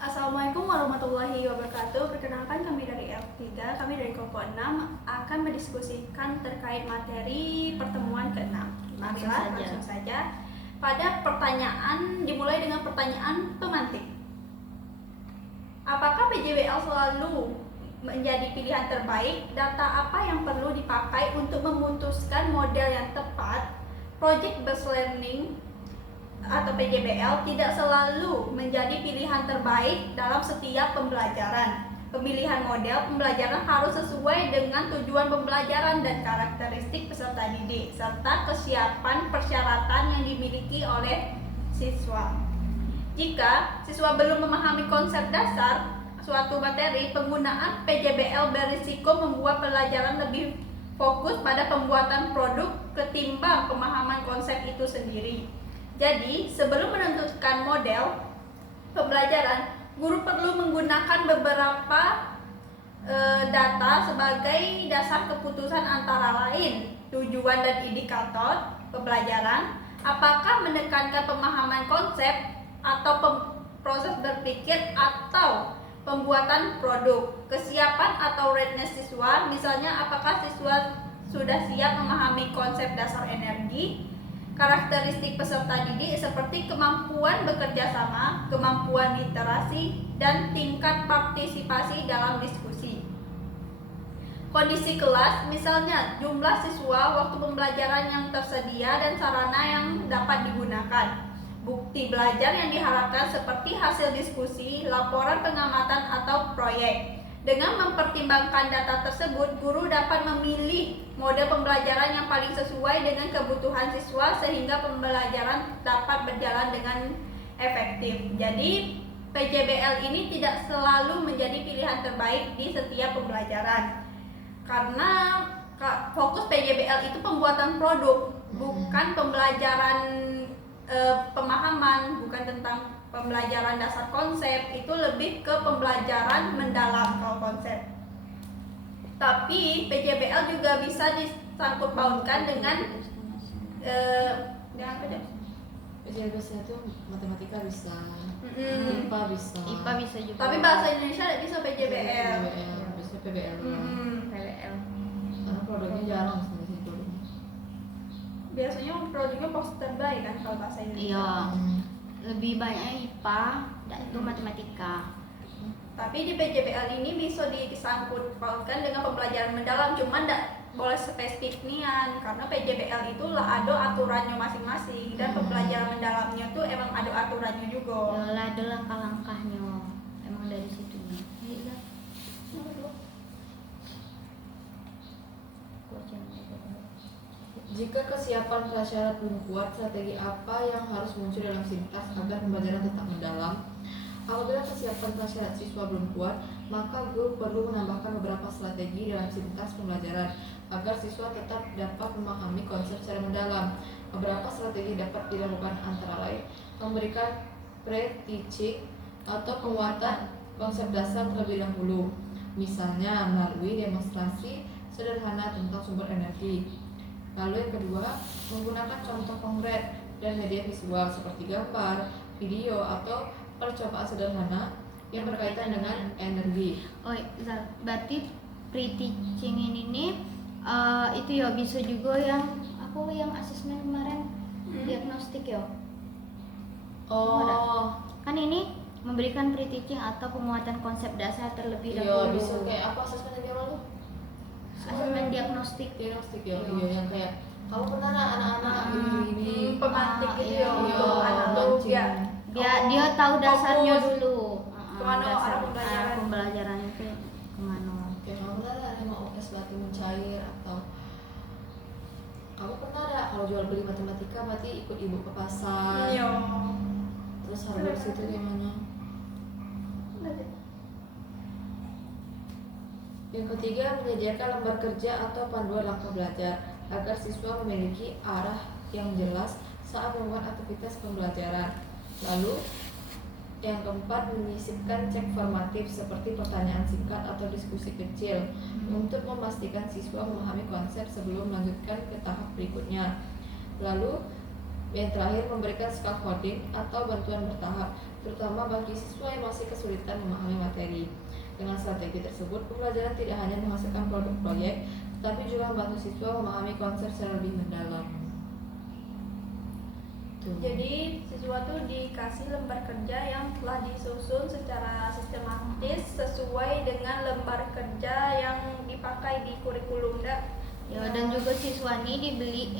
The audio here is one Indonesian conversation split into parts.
Assalamualaikum warahmatullahi wabarakatuh. Perkenalkan, kami dari L3, kami dari kelompok 6 akan mendiskusikan terkait materi pertemuan ke-6. Langsung saja. Pada pertanyaan, dimulai dengan pertanyaan pemantik. Apakah PJBL selalu menjadi pilihan terbaik? Data apa yang perlu dipakai untuk memutuskan model yang tepat? Project Based Learning atau PJBL tidak selalu menjadi pilihan terbaik dalam setiap pembelajaran. Pemilihan model pembelajaran harus sesuai dengan tujuan pembelajaran dan karakteristik peserta didik, serta kesiapan persyaratan yang dimiliki oleh siswa. Jika siswa belum memahami konsep dasar suatu materi, penggunaan PJBL berisiko membuat pelajaran lebih fokus pada pembuatan produk ketimbang pemahaman konsep itu sendiri. Jadi, sebelum menentukan model pembelajaran, guru perlu menggunakan beberapa data sebagai dasar keputusan, antara lain tujuan dan indikator pembelajaran, apakah menekankan pemahaman konsep atau proses berpikir atau pembuatan produk, kesiapan atau readiness siswa, misalnya apakah siswa sudah siap memahami konsep dasar energi, karakteristik peserta didik seperti kemampuan bekerja sama, kemampuan literasi, dan tingkat partisipasi dalam diskusi. Kondisi kelas, misalnya jumlah siswa, waktu pembelajaran yang tersedia, dan sarana yang dapat digunakan. Bukti belajar yang diharapkan seperti hasil diskusi, laporan pengamatan, atau proyek. Dengan mempertimbangkan data tersebut, guru dapat memilih model pembelajaran yang paling sesuai dengan kebutuhan siswa sehingga pembelajaran dapat berjalan dengan efektif. Jadi, PJBL ini tidak selalu menjadi pilihan terbaik di setiap pembelajaran. Karena fokus PJBL itu pembuatan produk, bukan pembelajaran pemahaman, bukan tentang pembelajaran dasar konsep, itu lebih ke pembelajaran mendalam kalau konsep. Tapi PJBL juga bisa disangkut pautkan dengan PJBL itu matematika bisa, IPA bisa. IPA bisa juga. Tapi bahasa Indonesia tidak bisa PJBL. Bisa PBL. PBL. Karena produknya jarang sebenarnya produknya. Biasanya produknya poster baik kan kalau bahasa Indonesia. Iya. Lebih banyak IPA dan itu matematika. Tapi di PJBL ini bisa disangkut pautkan dengan pembelajaran mendalam, cuman tidak boleh spesifik nian, karena PJBL itulah ada aturannya masing-masing, dan pembelajaran mendalamnya tuh emang ada aturannya juga. Ya, ada langkah-langkahnya. Emang dari situ. Jika kesiapan prasyarat belum kuat, strategi apa yang harus muncul dalam sintas agar pembelajaran tetap mendalam? Apabila kesiapan prasyarat siswa belum kuat, maka guru perlu menambahkan beberapa strategi dalam sintas pembelajaran agar siswa tetap dapat memahami konsep secara mendalam. Beberapa strategi dapat dilakukan antara lain memberikan pre-teaching atau penguatan konsep dasar terlebih dahulu, misalnya melalui demonstrasi sederhana tentang sumber energi. Lalu yang kedua, menggunakan contoh konkret dan media visual seperti gambar, video, atau percobaan sederhana yang berkaitan dengan energi. Oh, berarti pre-teaching ini itu ya bisa juga yang yang asesmen kemarin diagnostik ya. Oh, Kan ini memberikan pre-teaching atau penguatan konsep dasar terlebih iya dahulu. bisa kayak apa asesmen yang lalu? Asesmen diagnostik. Diagnostik ya, iya yang kayak kamu pernah nggak anak-anak ini Pemantik gitu iya, ya, untuk anak ya. Dia tahu dasarnya Fokus. dulu. Kemana Dasar arah pembelajaran itu kemana? kayak kamu pernah nggak mau es batu mencair, atau kamu pernah nggak kalau jual beli matematika berarti ikut ibu ke pasar, Iya. terus harus itu gimana? Yang ketiga, menyediakan lembar kerja atau panduan langkah belajar agar siswa memiliki arah yang jelas saat membuat aktivitas pembelajaran. Lalu, yang keempat, menyisipkan cek formatif seperti pertanyaan singkat atau diskusi kecil untuk memastikan siswa memahami konsep sebelum melanjutkan ke tahap berikutnya. Lalu, Yang terakhir, memberikan scaffolding atau bantuan bertahap, terutama bagi siswa yang masih kesulitan memahami materi. Dengan strategi tersebut, pembelajaran tidak hanya menghasilkan produk proyek, tetapi juga membantu siswa memahami konsep secara lebih mendalam. Tuh. Jadi siswa tuh dikasih lembar kerja yang telah disusun secara sistematis sesuai dengan lembar kerja yang dipakai di kurikulum dak. Ya, dan juga siswa ini diberi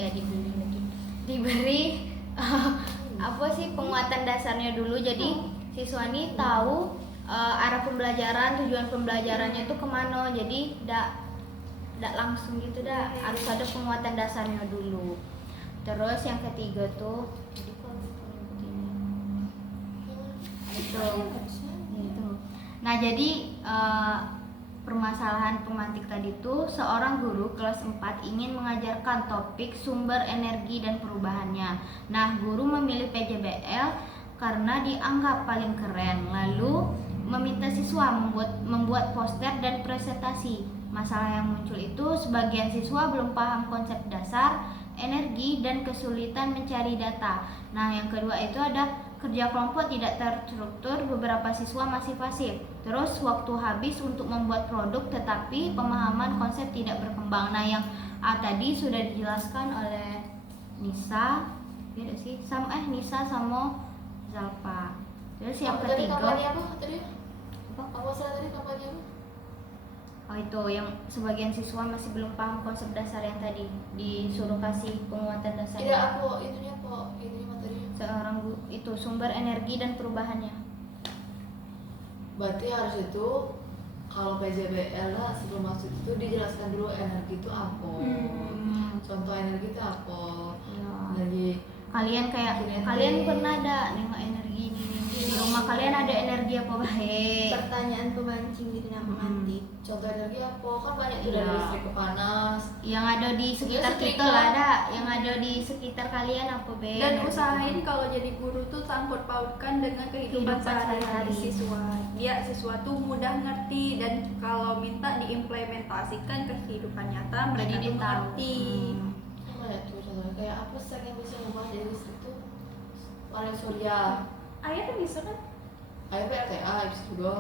apa sih penguatan dasarnya dulu. Jadi siswa ini tahu arah pembelajaran, tujuan pembelajarannya itu kemana. Jadi tidak langsung gitu dah, harus ada penguatan dasarnya dulu. Terus yang ketiga tuh, jadi kalau nyebutinnya itu. Nah, jadi permasalahan pemantik tadi tuh, seorang guru kelas 4 ingin mengajarkan topik sumber energi dan perubahannya. Nah, guru memilih PJBL karena dianggap paling keren. Lalu meminta siswa membuat poster dan presentasi. Masalah yang muncul itu, sebagian siswa belum paham konsep dasar energi dan kesulitan mencari data. Nah, yang kedua itu ada kerja kelompok tidak terstruktur, beberapa siswa masih pasif. Terus waktu habis untuk membuat produk, tetapi pemahaman konsep tidak berkembang. Nah, yang tadi sudah dijelaskan oleh Nisa, beda sih, Nisa sama Zalpa. Terus yang ketiga, kampanye apa tadi? apa? Apa salah tadi kampanye apa? Oh, itu yang sebagian siswa masih belum paham konsep dasar yang tadi disuruh kasih penguatan dasar. Tidak, aku itunya materinya. Seorang itu sumber energi dan perubahannya. Berarti harus itu kalau PJBL lah sebelum masuk itu dijelaskan dulu energi itu apa. Contoh energi itu apa? Ya. Energi Kalian kalian pernah ada nengok energi ini di rumah kalian ada energi apa baik? Pertanyaan pemancing gitu nama mantik. contoh energi apa? Kan banyak tuh dari Iya. listrik ke panas. Yang ada di sekitar setrika. kita lah ada, yang ada di sekitar kalian apa be? Dan usahain kalau jadi guru tuh sangkut pautkan dengan kehidupan Kehidupan sehari-hari sehari-hari. siswa. Biar siswa tuh mudah ngerti, dan kalau minta diimplementasikan ke kehidupan nyata mereka Jadi tuh dia tahu. mengerti. Banyak tuh contohnya kayak apa sih yang bisa ngubah dari listrik tuh? Panel surya, Ayah kan bisa kan? air PLTA bisa juga.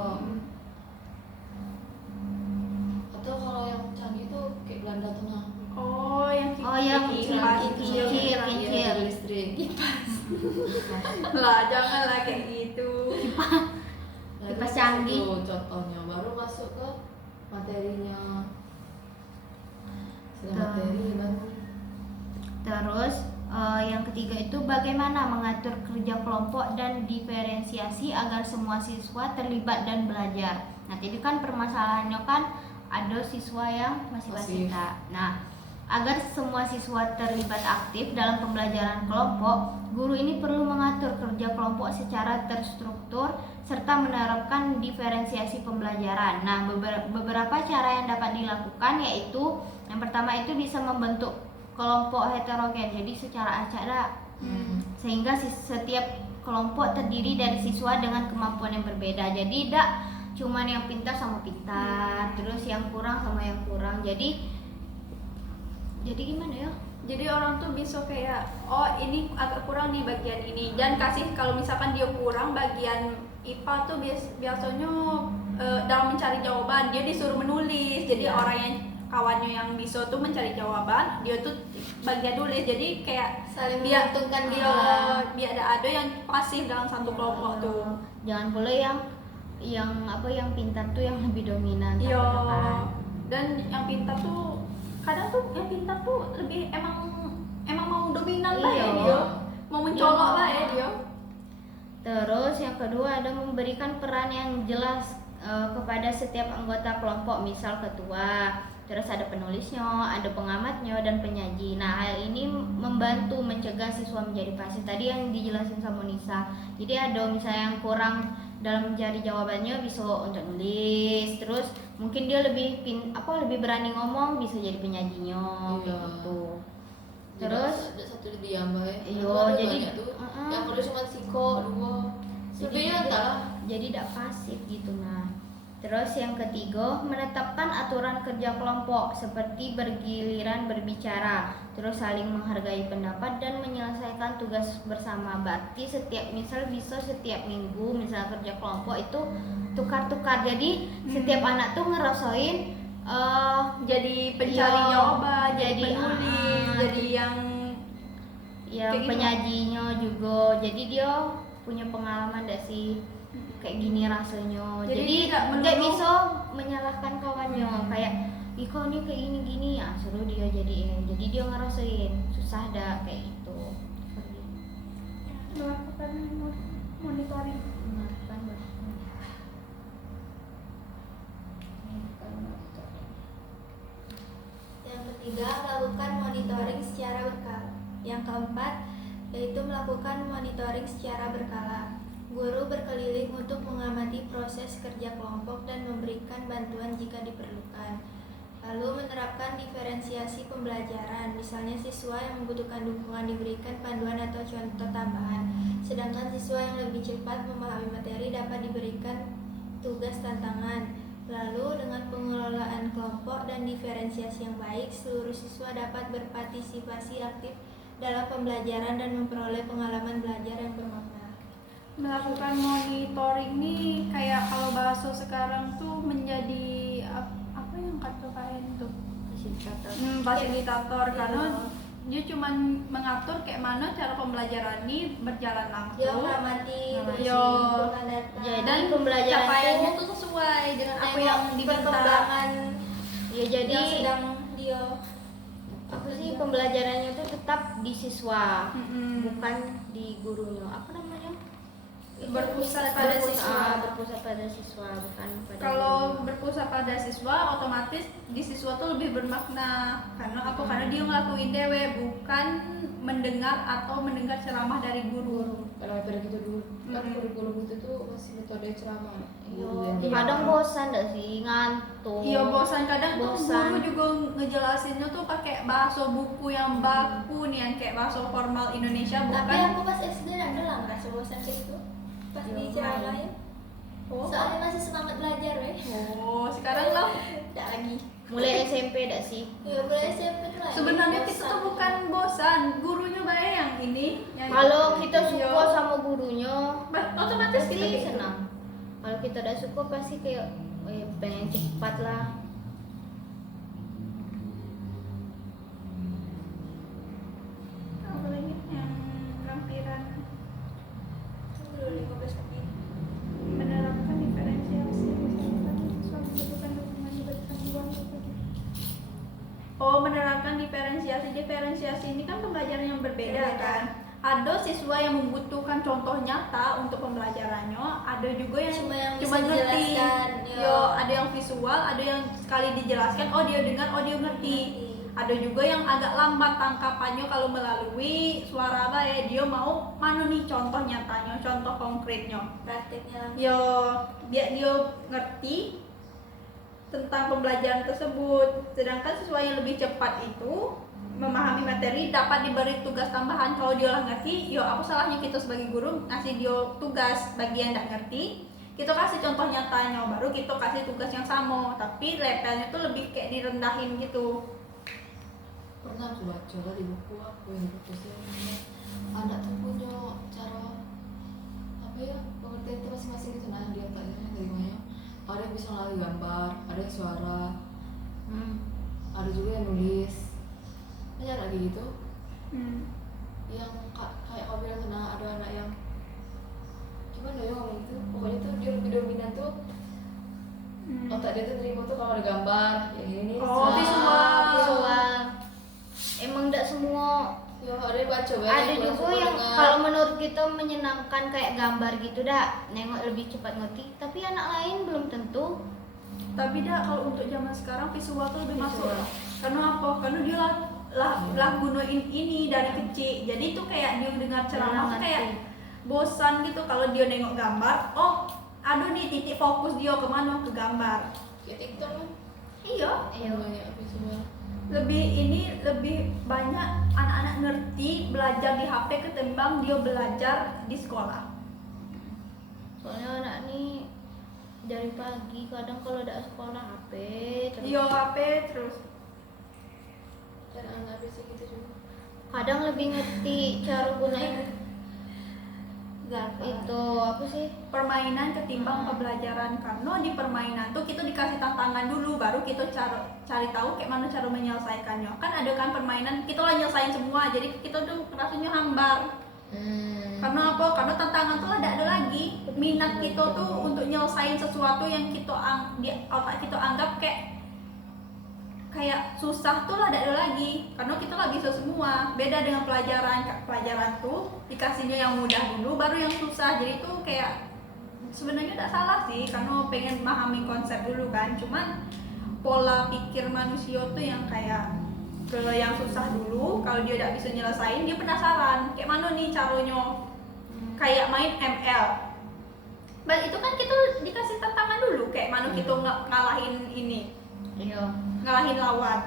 Atau kalau yang canggih tuh kayak Belanda tengah. Oh, yang kincir, Iya, kincir. dari listrik. lah, janganlah kayak gitu. Nah, itu Kipas masuk canggih. tuh contohnya, baru masuk ke materinya. Sudah Tuh. materi baru. Terus yang ketiga itu bagaimana mengatur kerja kelompok dan diferensiasi agar semua siswa terlibat dan belajar. Nah, jadi kan permasalahannya kan ada siswa yang masih Pasif. pasif. Nah, agar semua siswa terlibat aktif dalam pembelajaran kelompok, guru ini perlu mengatur kerja kelompok secara terstruktur serta menerapkan diferensiasi pembelajaran. Nah, beberapa cara yang dapat dilakukan yaitu yang pertama itu bisa membentuk kelompok heterogen, jadi secara acak sehingga setiap kelompok terdiri dari siswa dengan kemampuan yang berbeda. Jadi tidak cuman yang pintar sama pintar, terus yang kurang sama yang kurang. Jadi gimana ya? Jadi orang tuh bisa kayak, oh ini agak kurang nih bagian ini, dan kasih kalau misalkan dia kurang bagian IPA tuh biasanya dalam mencari jawaban dia disuruh menulis. Jadi Iya. orang yang kawannya yang bisa tuh mencari jawaban, dia tuh bagian tulis. Jadi kayak Saling dia menguntungkan gitu. biar ada yang pasif dalam satu kelompok tuh. Jangan pula yang pintar tuh yang lebih dominan. Iya. takutnya kan. Dan yang pintar tuh kadang tuh yang pintar tuh lebih emang mau dominan lah ya Iya. dia, mau mencolok Iya. lah ya dia. Terus yang kedua ada memberikan peran yang jelas kepada setiap anggota kelompok, misal ketua, terus ada penulisnya, ada pengamatnya, dan penyaji. Nah, hal ini membantu mencegah siswa menjadi pasif. Tadi yang dijelasin sama Nisa. Jadi ada misalnya yang kurang dalam mencari jawabannya bisa untuk nulis, terus mungkin dia lebih berani ngomong, bisa jadi penyajinya Iya. gitu. Jadi Terus ada satu diambil ya. Iya, Ada jadi banyak tuh. Yang perlu cuma siko 2. Lebihnya entahlah. jadi tidak pasif gitu. Nah, Terus yang ketiga, menetapkan aturan kerja kelompok seperti bergiliran berbicara, terus saling menghargai pendapat dan menyelesaikan tugas bersama. Berarti misal bisa setiap minggu misal kerja kelompok itu tukar-tukar. Jadi setiap anak tuh ngerasain Jadi pencari Iya, jawaban, jadi jadi, penulis, jadi yang ya kayak gitu. penyajinya juga. Jadi dia punya pengalaman gak sih kayak gini rasanya. Jadi Jadi tidak nggak melulu- bisa menyalahkan kawannya kayak Iko nih kayak gini-gini ya suruh dia jadiin. Jadi dia ngerasain susah dah kayak gitu. melakukan monitoring. Yang ketiga, melakukan monitoring secara berkala. Yang keempat, yaitu melakukan monitoring secara berkala. Guru berkeliling untuk mengamati proses kerja kelompok dan memberikan bantuan jika diperlukan. Lalu menerapkan diferensiasi pembelajaran, misalnya siswa yang membutuhkan dukungan diberikan panduan atau contoh tambahan, sedangkan siswa yang lebih cepat memahami materi dapat diberikan tugas tantangan. Lalu dengan pengelolaan kelompok dan diferensiasi yang baik, seluruh siswa dapat berpartisipasi aktif dalam pembelajaran dan memperoleh pengalaman belajar yang bermakna. Melakukan monitoring nih kayak kalau bahasa sekarang tuh menjadi apa yang kata kalian tuh fasilitator karena dia cuman mengatur kayak mana cara pembelajaran ini berjalan Dia langsung. mengamati, Yo. Jadi Dan pembelajaran capaiannya tuh tuh sesuai dengan apa tengok yang diminta. perkembangan ya jadi yang sedang dia apa sih pembelajarannya tuh tetap di siswa Mm-mm. bukan di gurunya. Apa namanya? Berpusat pada siswa. Berpusat pada siswa bukan pada Kalau guru. berpusat pada siswa, otomatis di siswa tuh lebih bermakna. Karena apa? Karena dia ngelakuin dewe, bukan mendengar atau mendengar ceramah dari guru. Kalau metode gitu dulu kan kurikulum itu tuh masih metode ceramah. Guru yang Iya. Kadang bosan gak sih ngantuk. Iya bosan kadang tuh Bosan. guru juga ngejelasinnya tuh pakai bahasa buku yang baku nih, yang kayak bahasa formal Indonesia Tapi bukan. aku pas SD ada lah ngerasa bosan kayak gitu pas Ya, di ceramah ya. Oh. Soalnya masih semangat belajar weh. Oh, sekarang lo Tidak lagi. Mulai SMP gak sih? Ya mulai SMP tuh lagi. sebenarnya kita bosan. tuh bukan bosan, gurunya baik yang ini. Yang Kalau kita suka Iya. sama gurunya Otomatis pasti kita gitu. senang. Kalau kita udah suka pasti kayak pengen cepat lah. Apa lagi yang lampiran Dulu 15 menit. menerapkan diferensiasi misalkan suatu kebutuhan dukungan diberikan uang Oh, menerapkan diferensiasi ini kan pembelajaran yang berbeda kan. Ada siswa yang membutuhkan contoh nyata untuk pembelajarannya, ada juga yang Cuma yang bisa cuma ngerti. dijelaskan, Yo, ada yang visual, ada yang sekali dijelaskan, oh dia dengar, oh dia ngerti. Ada juga yang agak lambat tangkapannya kalau melalui suara baik, dia mau mana nih contoh nyatanya, contoh konkretnya. Prakteknya langsung. Yo, biar dia ngerti tentang pembelajaran tersebut. Sedangkan siswa yang lebih cepat itu memahami materi dapat diberi tugas tambahan. Kalau dia lah ngerti, yo apa salahnya kita sebagai guru ngasih dia tugas bagi yang tidak ngerti, kita kasih contoh nyatanya, baru kita kasih tugas yang sama, tapi levelnya tuh lebih kayak direndahin gitu. Pernah aku baca di buku aku yang fokusnya anak tuh punya cara apa ya pengertian itu masing-masing gitu nah dia tanya dari mana ada yang bisa melalui gambar, ada yang suara, ada juga yang nulis banyak lagi gitu yang kayak kau bilang nah ada anak yang gimana ya ngomong itu pokoknya tuh dia lebih dominan tuh otak dia tuh terima tuh kalau ada gambar yang ini Oh, visual. Visual. Emang tidak semua. ya ada yang baca Ada banyak, juga yang kalau menurut kita menyenangkan kayak gambar gitu dah, nengok lebih cepat ngerti. Tapi anak lain belum tentu. Tapi dah kalau untuk zaman sekarang visual tuh lebih masuk. Visual. Karena apa? Karena dia lah gunain ini dari kecil. Jadi tuh kayak dia dengar ceramah tuh kayak bosan gitu kalau dia nengok gambar. Oh, aduh nih titik fokus dia kemana ke gambar. kayak TikTok kan Iya. Iya. banyak visual Lebih banyak anak-anak ngerti belajar di HP ketimbang dia belajar di sekolah. Soalnya anak nih dari pagi, kadang kalau ada sekolah HP terus. Yo HP terus. Dan anak bisa gitu juga. Kadang lebih ngerti cara gunain itu apa sih? Permainan ketimbang pembelajaran, karena di permainan tuh kita dikasih tantangan dulu baru kita cari tahu kayak mana cara menyelesaikannya. Kan ada kan permainan kita lah nyelesain semua, jadi kita tuh rasanya hambar. Karena apa? Karena tantangan tuh ada lagi. Minat kita tuh untuk nyelesain sesuatu yang kita di otak kita anggap kayak susah tuh lah ada lagi, karena kita lah bisa semua. Beda dengan pelajaran tuh dikasihnya yang mudah dulu baru yang susah. Jadi tuh kayak sebenarnya tidak salah sih, karena pengen memahami konsep dulu kan. Cuman pola pikir manusia tuh yang kayak kalau yang susah dulu, kalau dia tidak bisa nyelesain dia penasaran kayak mana nih caranya. Kayak main ML, itu kan kita dikasih tantangan dulu kayak mana kita ngalahin ini, Iya. ngalahin lawan.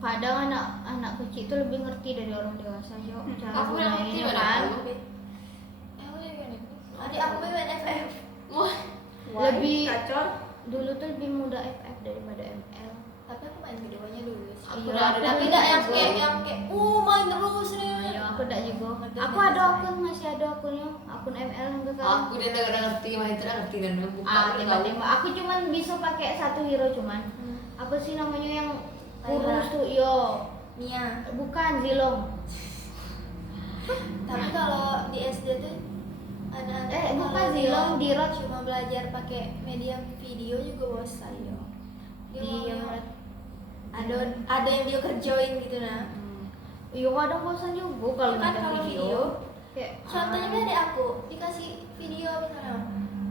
Kadang anak kecil itu lebih ngerti dari orang dewasa yo cara Aku yang ngerti gunainnya kan. aku juga nih. Adik aku main FF. Wah, Lebih Kacor. dulu tuh lebih mudah FF daripada ML. Tapi aku main keduanya dulu sih. aku Iya, udah ada Tapi enggak yang kayak main terus nih. Iya, aku enggak juga. Ngerti, Aku ngerti, ada ngerti. akun, masih ada akunnya, akun ML sampai sekarang. aku udah ngerti main itu ngerti dan buka Ah, udah tahu. tiba-tiba aku cuman bisa pakai satu hero cuman. Apa sih namanya yang kurus tuh? Yo, Nia. bukan Zilong. Tapi kalau di SD tuh anak-anak tuh bukan kalau Zilong, dia Dirot. cuma belajar pakai media video juga bosan yo. Dia Iya, maunya ada yang dia kerjain gitu nah. Iya, kadang bosan juga kalau Ya kan, nonton kalau video. video. Kayak Contohnya kan ada aku dikasih video misalnya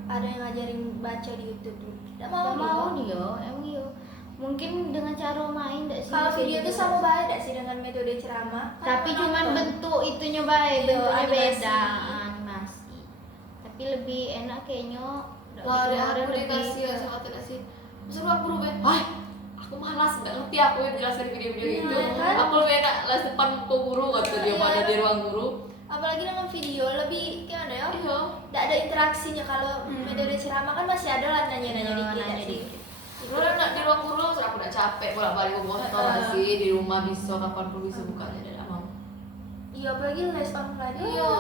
ada yang ngajarin baca di YouTube tuh. Tidak mau, Gak mau dia, emang iya. Mungkin dengan cara main enggak sih? Kalau bisa video juga. tuh sama baik tidak sih dengan metode ceramah? Tapi Kan cuman nonton. bentuk itunya baik, Iya, bentuknya animasi. beda, animasi. Tapi lebih enak kayaknya. Wah, bikin ada orang aku lebih dikasih ya sama dikasih. Suruh aku rubah. Wah, aku malas nggak ngerti aku yang jelas dari video-video itu. Iya, kan? Aku lebih enak les depan ke guru kata dia Iya. pada di ruang guru. Apalagi dengan video lebih gimana ya? Iya. Tidak ada interaksinya. Kalau metode ceramah kan masih ada lah nanya-nanya Iya, dikit. nanya ya sih? dikit. Gue enak di ruang guru langsung aku udah capek bolak-balik ke motor sih di rumah bisa kapan pun bisa bukanya tidak mau. Iya, apalagi les online. Iya.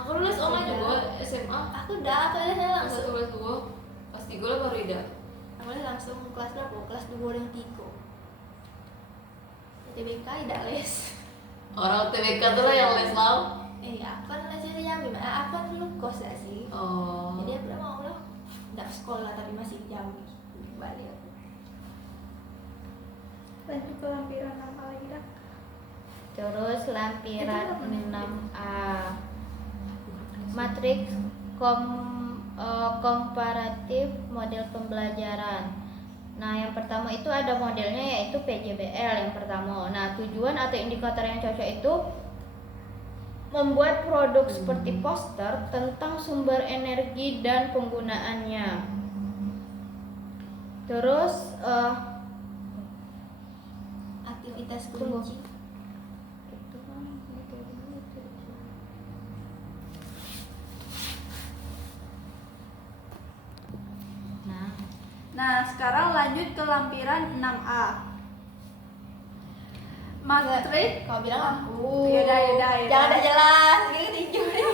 Aku dulu les online juga SMA. Aku udah, aku lesnya langsung. Satu les dua. Pas 3 lah baru ida. Aku les langsung kelas berapa? Kelas 2 yang 3. TBK tidak les. Orang TBK tuh lah yang les lau. Aku kan lesnya di Jambi. Aku kan dulu kos gak sih? Oh. Jadi aku udah mau lah. Nggak sekolah tapi masih di Jambi. Balik aku. Lanjut ke lampiran apa lagi dah? Terus lampiran Itu apa nih? 6A. Matriks komparatif model pembelajaran. Nah, yang pertama itu ada modelnya yaitu PJBL yang pertama. Nah, tujuan atau indikator yang cocok itu membuat produk seperti poster tentang sumber energi dan penggunaannya. Terus Aktivitas Tunggu. kunci. itu kan metodenya itu. Nah, sekarang lanjut ke lampiran 6A. Matrik. Kau bilang aku. Yaudah, yaudah, yaudah. Jangan ada jelas. Ini ketinju nih.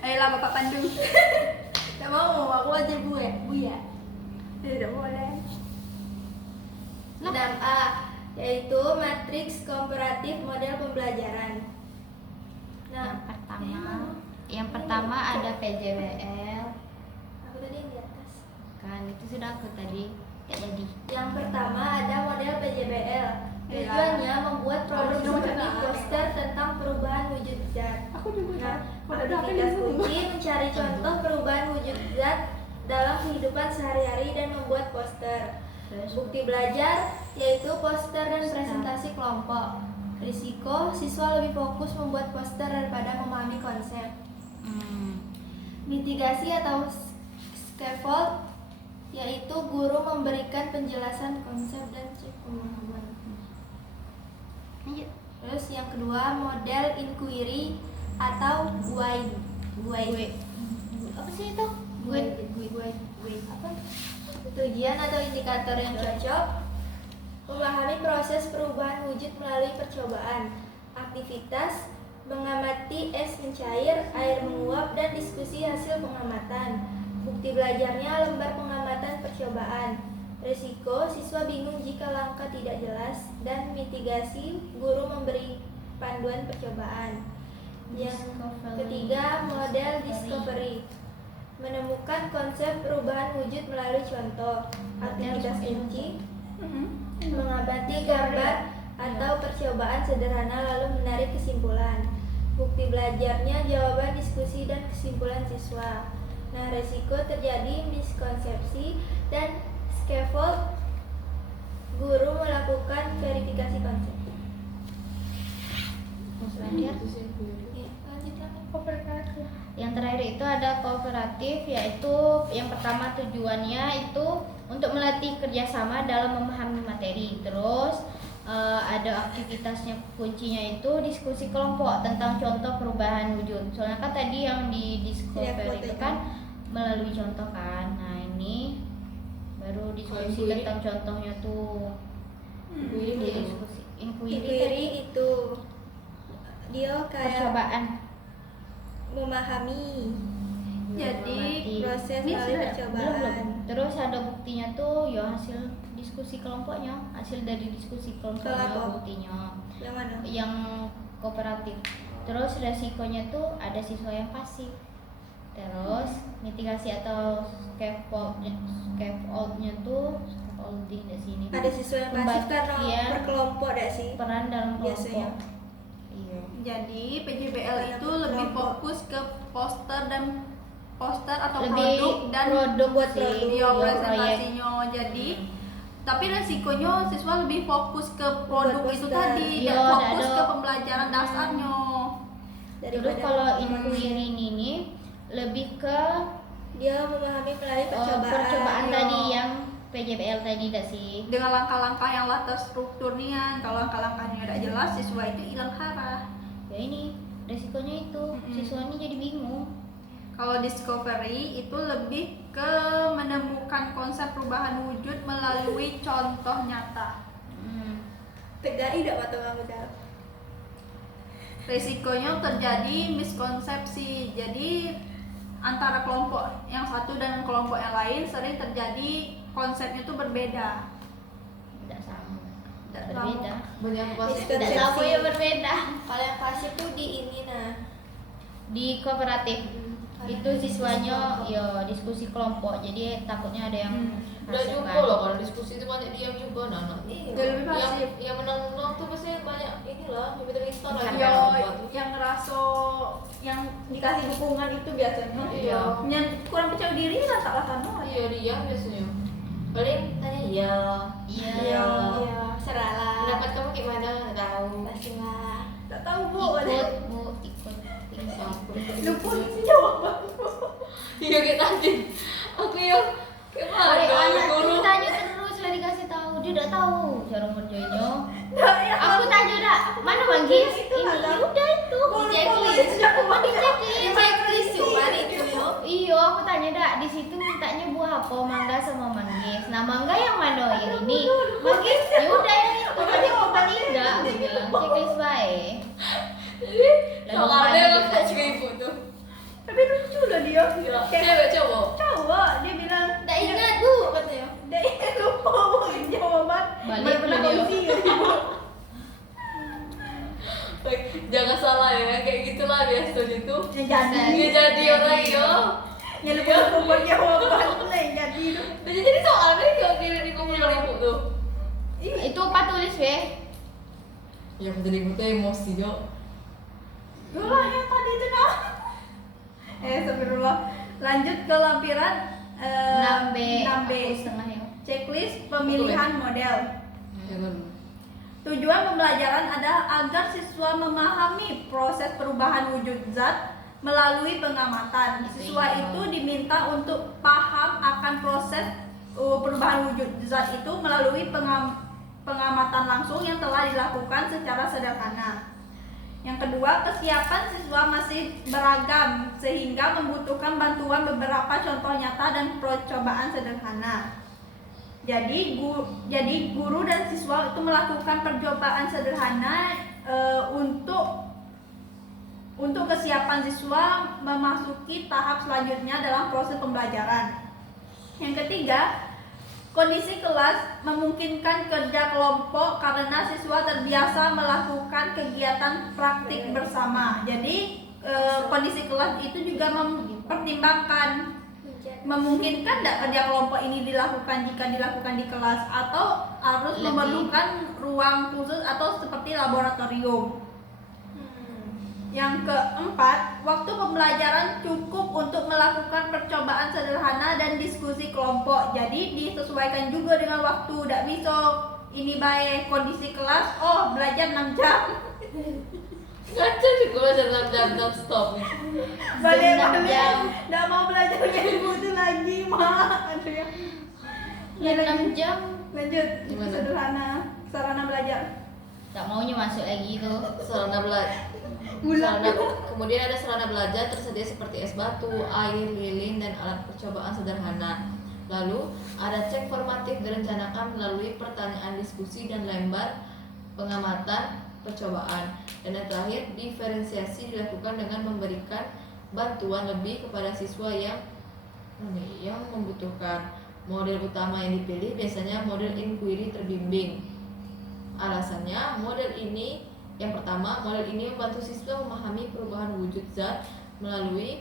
Ayolah Bapak Pandu. Tidak mau. Aku aja buya. Tidak boleh. 6A yaitu matriks komparatif model pembelajaran. Yang pertama ada PJBL. Aku tadi yang di atas. Kan itu sudah aku tadi tidak jadi. Yang pertama ada model PJBL. Tujuannya membuat produk seperti poster tentang perubahan wujud zat. Aku juga. Nah, aktivitas kunci mencari contoh perubahan wujud zat dalam kehidupan sehari-hari dan membuat poster. Terus Bukti belajar yaitu poster dan presentasi kelompok. Risiko, siswa lebih fokus membuat poster daripada memahami konsep. Mitigasi atau scaffold yaitu guru memberikan penjelasan konsep dan cek pemahaman. lanjut. Terus yang kedua model inquiry atau guide. Apa sih itu? Guide. Tujuan atau indikator yang cocok: memahami proses perubahan wujud melalui percobaan, aktivitas, mengamati es mencair, air menguap, dan diskusi hasil pengamatan. Bukti belajarnya lembar pengamatan percobaan. Risiko: siswa bingung jika langkah tidak jelas, dan mitigasi: guru memberi panduan percobaan. Yang ketiga, model discovery: menemukan konsep perubahan wujud melalui contoh, aktivitas kunci, mengamati gambar atau percobaan sederhana lalu menarik kesimpulan. Bukti belajarnya jawaban diskusi dan kesimpulan siswa. Nah, resiko terjadi miskonsepsi dan scaffold: guru melakukan verifikasi konsep. Selanjutnya, Lanjutkan. yang terakhir itu ada kooperatif, yaitu yang pertama tujuannya itu untuk melatih kerjasama dalam memahami materi. Terus ada aktivitasnya, kuncinya itu diskusi kelompok tentang contoh perubahan wujud. Soalnya kan tadi yang di discover itu kan melalui contoh kan. Nah ini baru diskusi Inquiry. tentang contohnya tuh. Inquiry Di itu. diskusi inquiry Inquiry itu dia kayak percobaan. memahami Jadi proses ini melalui sudah percobaan. Belum. Terus ada buktinya tuh ya hasil diskusi kelompoknya, hasil dari diskusi kelompoknya Kelompok. buktinya Yang mana? yang kooperatif. Terus resikonya tuh ada siswa yang pasif. Terus mitigasi atau scaffoldnya tuh scaffolding di sini. Ada siswa yang pasif karena Pembagian berkelompok deh sih. peran dalam Biasanya. kelompok. Iya. Jadi PJBL itu lebih fokus ke poster atau Lebih produk dan produk buat sih, produk. video iya, proyek. presentasinya. Jadi tapi resikonya siswa lebih fokus ke produk Buat itu poster. tadi Iya, dan fokus ada. ke pembelajaran dasarnya. Terus kalau inquiry ini lebih ke dia memahami melalui percobaan. percobaan Iya. tadi yang PJBL tadi gak sih? Dengan langkah-langkah yang latar strukturnya, kalau langkah-langkahnya tidak jelas, siswa itu hilang arah. Ya ini resikonya itu siswa ini jadi bingung. Kalau discovery itu lebih ke menemukan konsep perubahan wujud melalui contoh nyata. Tegai tidak waktu kamu jawab. Risikonya terjadi miskonsepsi. Jadi antara kelompok yang satu dan kelompok yang lain sering terjadi konsepnya itu berbeda. Tidak sama. Tidak Berbeda. Banyak pasti Miskonsepsi. Tidak sama ya berbeda. Kalau yang pasif tuh di ini nah. Di kooperatif itu siswanya ya diskusi kelompok. Jadi takutnya ada yang udah masuk juga kan. loh, kalau diskusi itu banyak diam juga anak-anak. Dia lebih pasif. Yang menang-menang tuh biasanya banyak inilah, yang pintar-pintar lah. Iya. Yang ngerasa yang dikasih dukungan itu biasanya. Iya. Yang kurang percaya diri lah tak lakukan. Iya, dia biasanya. Paling tanya iya. Iya. Iya. Iya, seralah. Pendapat kamu gimana? Nggak tahu. Pastilah. Tak tahu bu. Ikut bu, ikut. Lu pun jawaban. Iya kayak tadi. Aku yang kayak Hari mana anak guru? tuh tanya terus lah dikasih tahu, dia tidak tahu cara kerjanya. Ya, Aku tanya dah, mana manggis? Itu Ini lah, udah itu, Checklist. di Checklist cuman itu yo. Iya, aku tanya dak di situ mintanya buah apa, mangga sama manggis. Nah, mangga yang mana? Yang ini. Manggis, ya udah yang itu. Tadi aku tidak, aku bilang checklist baik. Soalnya nggak juga ibu tuh. Tapi lucu loh dia. Iya. Kayak Cewek cowok. cowok dia bilang Nggak ingat bu katanya. dia ingat lupa ngomongin jawaban. Balik Benar-benar dulu dia. confused. Baik, jangan salah ya, kayak gitulah biasanya tuh. Ya jadi. Dia jadi orang ya. Ya lupa jawaban lah yang jadi itu. Jadi soalnya kalau dia dikumpulin ibu tuh. Itu apa tulis ya? Ya jadi ibu tuh emosi jo. Lah yang tadi itu nah. Astagfirullah. Lanjut ke lampiran 6B. 6B. Aku setengah ya. Checklist pemilihan model. Jangan. Tujuan pembelajaran adalah agar siswa memahami proses perubahan wujud zat melalui pengamatan. Siswa itu diminta untuk paham akan proses perubahan wujud zat itu melalui pengamatan langsung yang telah dilakukan secara sederhana. Yang kedua, kesiapan siswa masih beragam sehingga membutuhkan bantuan beberapa contoh nyata dan percobaan sederhana. Jadi guru dan siswa itu melakukan percobaan sederhana untuk kesiapan siswa memasuki tahap selanjutnya dalam proses pembelajaran. Yang ketiga, kondisi kelas memungkinkan kerja kelompok karena siswa terbiasa melakukan kegiatan praktik bersama. Jadi kondisi kelas itu juga mempertimbangkan memungkinkan tidak kerja kelompok ini dilakukan jika dilakukan di kelas atau harus memerlukan ruang khusus atau seperti laboratorium. Yang keempat, waktu pembelajaran cukup untuk melakukan percobaan sederhana dan diskusi kelompok. Jadi disesuaikan juga dengan waktu. Tidak bisa ini baik kondisi kelas, belajar 6 jam. Ngajar sih gue belajar 6 jam non-stop nih. Balik. Tidak mau belajar kayak itu lagi, Mak. Aduh ya. Ya 6 jam Lanjut, Gimana? sarana belajar. tak maunya masuk lagi itu. Sarana belajar. Kemudian ada sarana belajar tersedia seperti es batu, air, lilin, dan alat percobaan sederhana. Lalu ada cek formatif direncanakan melalui pertanyaan diskusi dan lembar pengamatan percobaan. Dan yang terakhir, diferensiasi dilakukan dengan memberikan bantuan lebih kepada siswa yang membutuhkan. Model utama yang dipilih biasanya model inquiry terbimbing. Alasannya, yang pertama, model ini membantu siswa memahami perubahan wujud zat melalui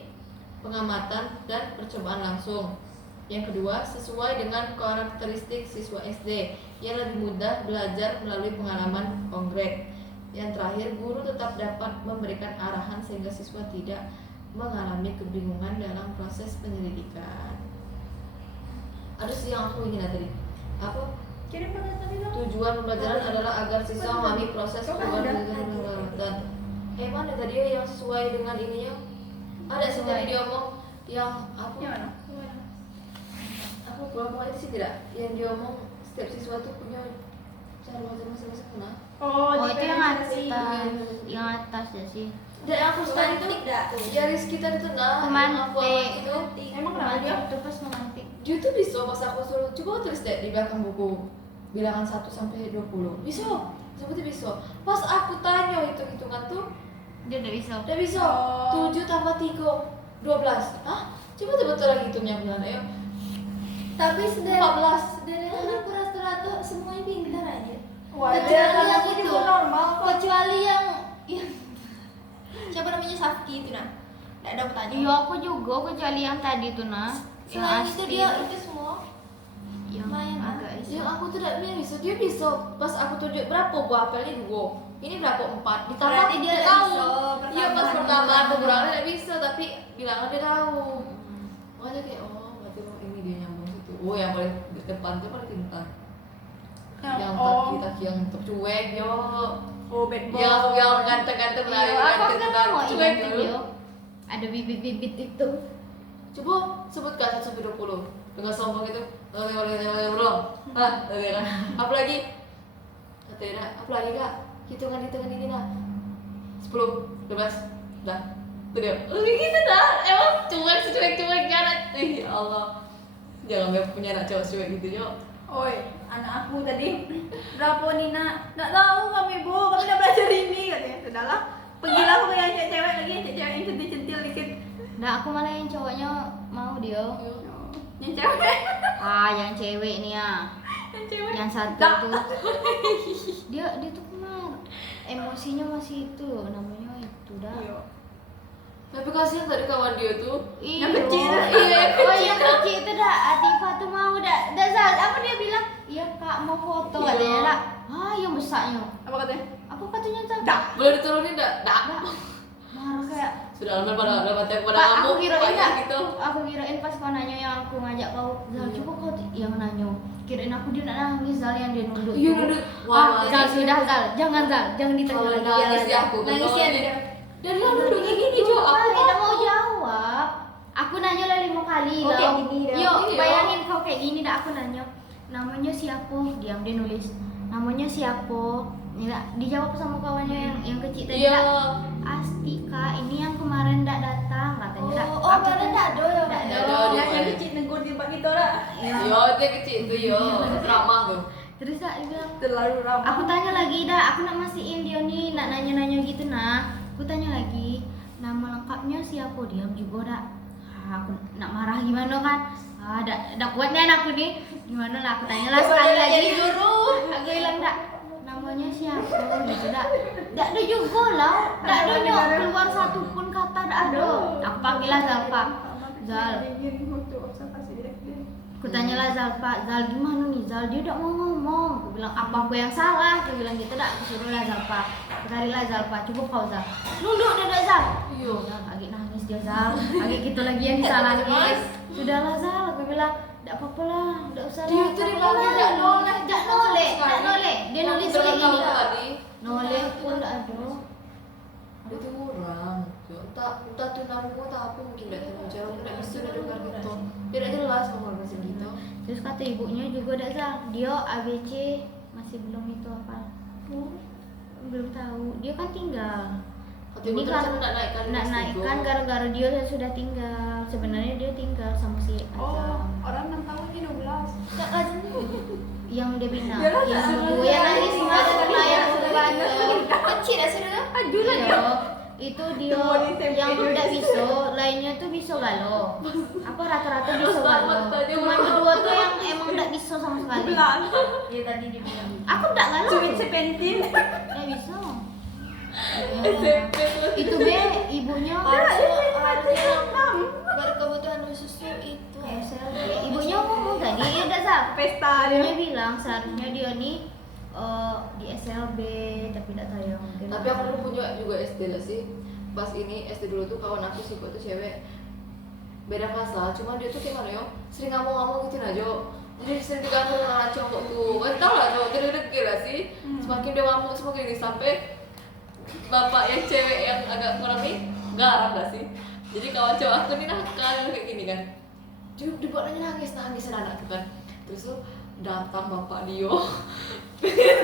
pengamatan dan percobaan langsung. Yang kedua, sesuai dengan karakteristik siswa SD yang lebih mudah belajar melalui pengalaman konkret. Yang terakhir, guru tetap dapat memberikan arahan sehingga siswa tidak mengalami kebingungan dalam proses penyelidikan. Ada sih yang aku ingin tadi. Apa? Kirim pada tadi dong. Tujuan pembelajaran adalah agar siswa memahami proses perubahan dan mana tadi yang sesuai dengan ininya. Ada sih tadi dia omong yang apa? Yang mana? Aku ngomong itu sih tidak. Yang dia omong setiap siswa tuh punya cara belajar masing-masing kena. Itu yang atas, diferensiasi. yang atas ya sih. Dan aku tadi itu dari sekitar itu nah. yang aku Pemantik. alami itu Emang kenapa dia? Itu pas memantik. dia tuh bisa pas aku suruh coba tulis deh di belakang buku bilangan 1 sampai 20. Bisa. Sebetulnya bisa. Pas aku tanya hitung-hitungan tuh Dia udah bisa. udah bisa. 7 tambah 3 12. Hah? Coba betul lagi hitungnya bulan ayo. Tapi 14. sederhana aku rata-rata semuanya pintar aja. Wajar, Kecuali karena yang aku itu. juga normal kok. Kecuali yang siapa namanya Safki itu nah. Tidak ada pertanyaan. Iya aku juga kecuali yang tadi tuh nah. Yang Selain itu Asti. dia itu semua yang lumayan, agak Yang bisa. aku tidak bisa, dia bisa. Pas aku tunjuk berapa gua apelnya 2. Ini berapa 4. Ditambah Berarti dia dia tidak tahu. bisa, Iya pas pertambahan pertambahan dia beberapa tidak bisa tapi bilangan dia tahu. Makanya kayak berarti ini dia nyambung situ. Yang paling depan tuh paling pintar. Yang kaki yang tercuek yo. Bad boy. Yang ganteng-ganteng lah, Iya, yang aku ganteng kan ganteng mau cuek itu dulu. yo. Ada bibit-bibit itu. Coba sebutkan 1 sampai 20 dengan sombong itu. Belum. Kan. Apalagi tidak, apalagi Kak. Hitungan ini nah. 10, 12, dah. Itu dia. Gitu dah. Emang cuek jarak. Ya Allah. Jangan punya anak cowok cuek gitu, yo. Oi, anak aku tadi berapa Nina? Nggak tahu kami bu, kami udah belajar ini katanya. Sudahlah, pergilah aku yang cewek lagi, yang cewek yang centil-centil dikit. Nah aku malah yang cowoknya mau dia. Yang cewek, Yang cewek nih ya. yang cewek. Yang satu Dah. tuh. Dia tuh kemar. Emosinya masih itu namanya itu dah. Iya. Tapi kasihan tadi kawan dia tuh. Yang kecil. Iya, Yang kecil itu dah. Atifah tuh mau dah. Apa dia bilang? Iya kak mau foto Iya. katanya dah. Yang besarnya. Apa katanya? Aku katanya tak. Dah. Boleh diturunin enggak? Dah. Marah kayak. Sudah lama pada pada Pak, aku kirain banyak dah. gitu. Aku kirain pas kau nanya yang aku ngajak kau. Zal coba kau yang nanya. Kirain aku dia nak nangis Zal yang dia nunduk. Iya, tuh. nunduk. Zal sudah Zal. Jangan ditanya Kalau lagi. nangis ya aku kan. Nangis ya dia. Dan dia nunduk kayak gini Jo, aku tidak mau jawab. Aku nanya lah 5 kali Oh, lah. kayak gini dah. Yuk, Iya. bayangin kau kayak gini dah aku nanya. Namanya siapa? Diam dia nulis. Namanya siapa? Ya, dijawab sama kawannya yang kecil tadi. Iya. Dak. Astika, ini yang kemarin ndak datang katanya. Dak. Oh, kalian tak ada ya? Ndak ada. Yang kecil negur di bak kita lah. Yo, dia kecil itu yo, ramah tuh. Terus Dak dia bilang, Terlalu ramah. aku tanya lagi Dak, aku nak mastiin dia nih, nak nanya-nanya gitu nah. Aku tanya lagi, nama lengkapnya siapa? Diam juga Dak. Aku nak marah gimana kan? Dak kuat nih anakku nih. Gimana lah, aku tanya lah sekali lagi. Jadi guru. Aku bilang Dak, namanya siapa? Gitu Dak. Dak ada juga lah. Dak ada nyok keluar satu pun kata dak ada. Aku panggil lah Zalpa. Zal. Aku tanya lah Zalpa, Zal gimana nih Zal? Dia udah mau ngomong. Aku bilang apa aku yang salah? Aku bilang gitu Dak. Aku suruh lah Zalpa. Cari lah Zalpa. Coba kau Zal. Nunduk dah Zal. Iya. Zal, agak nangis dia Zal. Agak gitu lagi yang disalahin. Sudahlah Zal. Aku bilang, tidak apa-apa lah, tidak usah lah. Dia tuh dipanggil dak noleh, Dak noleh. Dia nulis kayak kamu gini. tadi. Noleh pun tidak ada. Dia tuh orang. Entah tuh namanya tak apa mungkin tidak tahu cara tidak bisa udah dengar gitu. Dia tidak jelas ngomong bahasa gitu. Terus kata ibunya juga tidak Zal. Dia ABC masih belum itu apa? Belum tahu. Dia kan tinggal. Kata Ini ibu kan terus nak naikkan nak kelas naikkan tiga. gara-gara dia sudah tinggal. Sebenarnya dia tinggal sama si Azam. Orang 6 tahun ini 12. Tak lazim. Yang dia bina, Ya lah, yang tak buku yang nangis Ada ada layar yang sudah baca. Kecil dah sudah. Aju lah dia. Iya, itu dia Semua di tempe yang dia tidak bisa. bisa, lainnya tuh bisa galo. Apa rata-rata bisa Selamat galo. tadi Cuma orang. kedua tuh yang emang tidak bisa sama sekali. Belang. Iya tadi dia bilang. Aku tidak galo. Sweet sepentin. Tidak bisa. SMP tuh. Itu be ibunya Harusnya berkebutuhan khusus tuh itu. SLB. Ibunya ngomong tadi, ya udah Zal. Pesta Ibunya dia. bilang seharusnya dia nih di SLB tapi tidak tahu ya mungkin. Tapi aku dulu punya juga SD lah sih. Pas ini SD dulu tuh kawan aku sih tuh cewek beda kelas lah. Cuma dia tuh kayak mana yo, sering ngomong-ngomong gitu nah Jo. Jadi sering diganggu dengan cowok tuh. Kan tau lah Jo, gede-gede lah sih. Semakin dia ngomong semakin ini sampai bapak yang cewek yang agak kurang nih garang gak sih. Jadi kawan cowok aku nih nakal kayak gini kan. Dibuat nangis anak tuh kan. Terus tuh datang bapak dia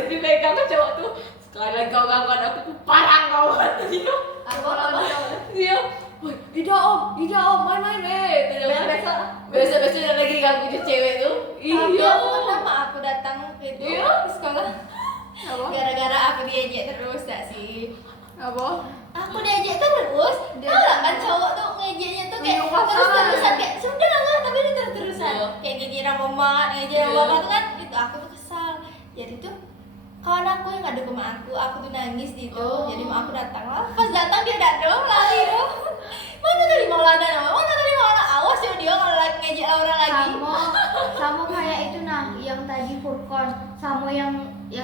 dipegang ke cowok tuh, sekali lagi kau ganggu aku parang kau kata dia. Apa? Dia, woi Ida om main-main tanya kan. Biasa dia lagi ganggu cewek tuh. Tapi Iya. aku pertama aku datang itu Iya. ke sekolah. Apa? Gara-gara aku diejek terus gak sih? Apa? Aku diejek terus. Tahu gak kan cowok tuh ngejeknya tuh kayak Iya, pasangan. terus-terusan kayak sudah lah tapi ini terus-terusan. Iya. Kayak ngejeran mama, ngejeran Iya. bapak tuh kan itu aku tuh kesal. Jadi tuh kawan aku yang ngadu ke mak aku tuh nangis gitu. Oh. Jadi mak aku datang lah. Pas datang dia datang lari dong. Mana tadi Maulana nama? Mana tadi Maulana? Awas ya dia kalau lagi ngejek orang lagi. Sama kayak itu nah yang tadi Furkon sama yang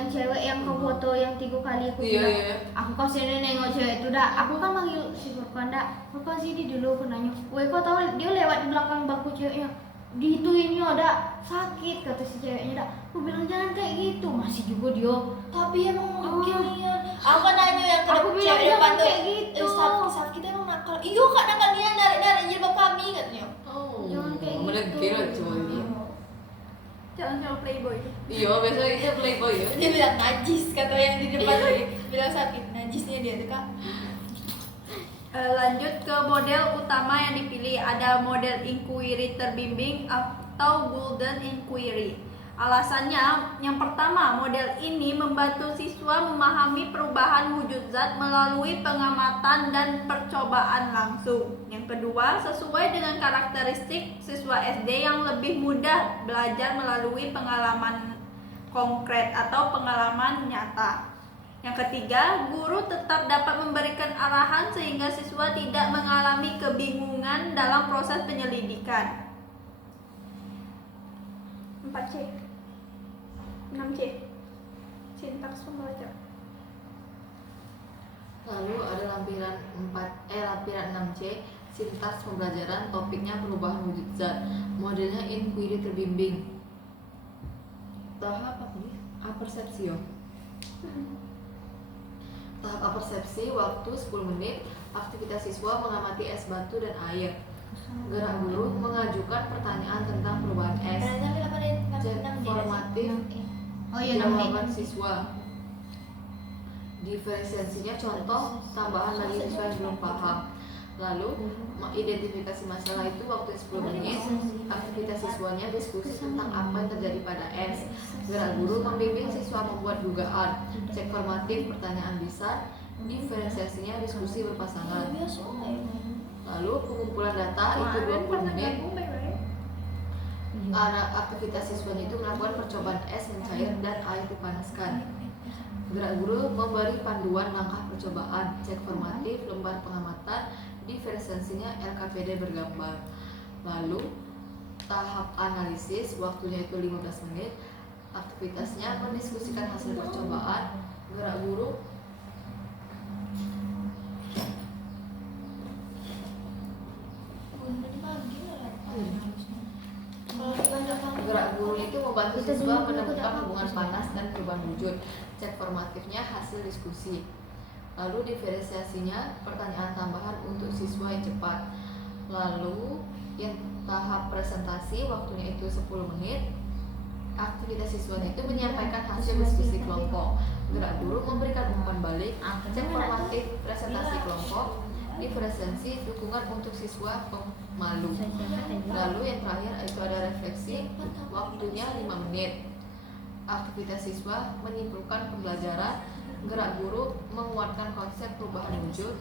cewek yang kau foto yang 3 kali aku Iya, bilang iya. aku kau sini nengok cewek itu dah aku kan manggil si Furkon dah Furkon sini dulu aku nanya woi kau tahu dia lewat di belakang bangku ceweknya dihituinnya dah sakit kata si ceweknya dah aku bilang jangan kayak gitu masih juga dia Tapi emang beginian. Aku kan nanya yang ke Aku bilang cewek depan jangan tuh. kayak gitu. Sakit kita emang nakal. Iya kak nakal dia narik jilbab kami katanya. Oh, Jangan kayak gitu. menegir cowok ini. Jangan sama playboy. Iya, biasanya dia playboy ya. Dia bilang najis kata yang di depan tadi. Bilang sakit najisnya dia tuh kak. Lanjut ke model utama yang dipilih. Ada model inquiry terbimbing atau golden inquiry. Alasannya, yang pertama, model ini membantu siswa memahami perubahan wujud zat melalui pengamatan dan percobaan langsung. Yang kedua, sesuai dengan karakteristik siswa SD yang lebih mudah belajar melalui pengalaman konkret atau pengalaman nyata. Yang ketiga, guru tetap dapat memberikan arahan sehingga siswa tidak mengalami kebingungan dalam proses penyelidikan. 4C 6C sintaks pembelajaran. Lalu ada lampiran 6C, sintaks pembelajaran, topiknya perubahan wujud zat. Modelnya inquiry terbimbing. Tahap apa nih? Apersepsio. Tahap apersepsi, waktu 10 menit, aktivitas siswa mengamati es batu dan air. Gerak guru mengajukan pertanyaan tentang perubahan es. Karena berapa menit? Cek 6 formatif oh iya namanya jawaban siswa. Diferensiasinya contoh tambahan bagi siswa yang belum paham. Lalu identifikasi masalah itu waktu 10 menit. Aktivitas siswanya diskusi tentang apa yang terjadi pada S. Gerak guru membimbing siswa membuat dugaan. Cek formatif pertanyaan bisa. Diferensiasinya diskusi berpasangan. Lalu pengumpulan data itu 20 menit. Aktivitas siswanya itu melakukan percobaan es mencair dan air dipanaskan. Gerak guru memberi panduan langkah percobaan. Cek formatif lembar pengamatan. Diferensiasinya LKPD bergambar. Lalu tahap analisis waktunya itu 15 menit. Aktivitasnya mendiskusikan hasil percobaan. Gerak guru Gerak guru itu membantu siswa menemukan hubungan panas dan perubahan wujud. Cek formatifnya hasil diskusi. Lalu diferensiasinya pertanyaan tambahan untuk siswa yang cepat. Lalu yang tahap presentasi waktunya itu 10 menit. Aktivitas siswanya itu menyampaikan hasil diskusi kelompok. Gerak guru memberikan umpan balik. Cek formatif presentasi kelompok. Diferensiasi dukungan untuk siswa pemalu. Lalu yang terakhir itu ada refleksi, waktunya 5 menit. Aktivitas siswa menyimpulkan pembelajaran. Gerak guru menguatkan konsep perubahan wujud.